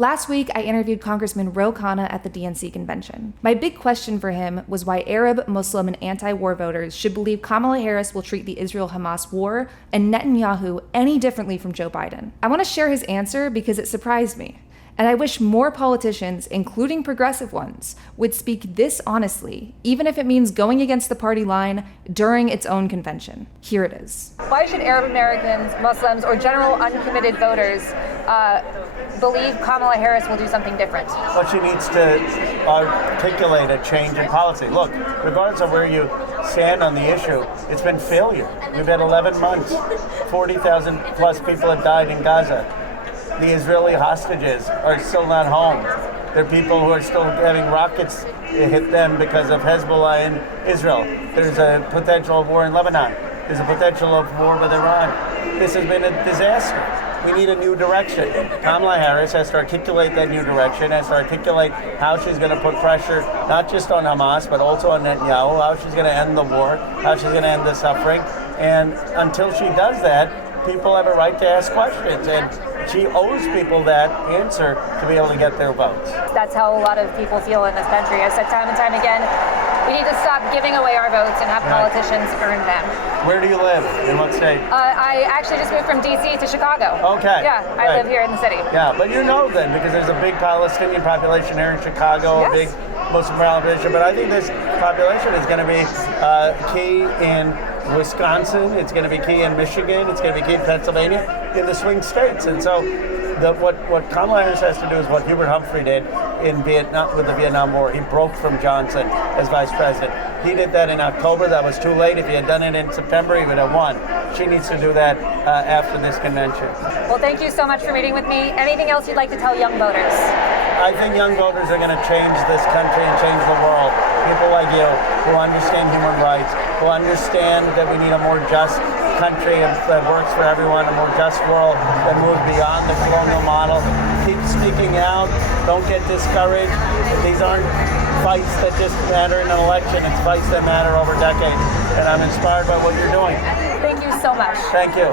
Last week, I interviewed Congressman Khanna at the DNC convention. My big question for him was why Arab, Muslim, and anti-war voters should believe Kamala Harris will treat the Israel-Hamas war and Netanyahu any differently from Joe Biden. I want to share his answer because it surprised me. And I wish more politicians, including progressive ones, would speak this honestly, even if it means going against the party line during its own convention. Here it is. Why should Arab Americans, Muslims, or general uncommitted voters believe Kamala Harris will do something different? Well, she needs to articulate a change in policy. Look, regardless of where you stand on the issue, it's been failure. We've had 11 months. 40,000 plus people have died in Gaza. The Israeli hostages are still not home. There are people who are still having rockets hit them because of Hezbollah in Israel. There's a potential of war in Lebanon. There's a potential of war with Iran. This has been a disaster. We need a new direction. Kamala Harris has to articulate that new direction, has to articulate how she's going to put pressure not just on Hamas, but also on Netanyahu, how she's going to end the war, how she's going to end the suffering. And until she does that, people have a right to ask questions. And she owes people that answer to be able to get their votes. That's how a lot of people feel in this country. I've said time and time again, we need to stop giving away our votes and have politicians earn them. Where do you live? In what state? I actually just moved from D.C. to Chicago. Okay. Yeah, I live here in the city. Yeah, but you know then, because there's a big Palestinian population here in Chicago, a big Muslim population, but I think this population is going to be key in Wisconsin, it's going to be key in Michigan, it's going to be key in Pennsylvania, in the swing states. And so what Kamala Harris has to do is what Hubert Humphrey did in Vietnam with the Vietnam War. He broke from Johnson as vice president. He did that in October. That was too late. If he had done it in September, he would have won. She needs to do that after this convention. Well, thank you so much for meeting with me. Anything else you'd like to tell young voters? I think young voters are going to change this country and change the world. People like you who understand human rights, who understand that we need a more just country that works for everyone, a more just world that moves beyond the colonial model. Keep speaking out. Don't get discouraged. These aren't fights that just matter in an election. It's fights that matter over decades. And I'm inspired by what you're doing. Thank you so much. Thank you.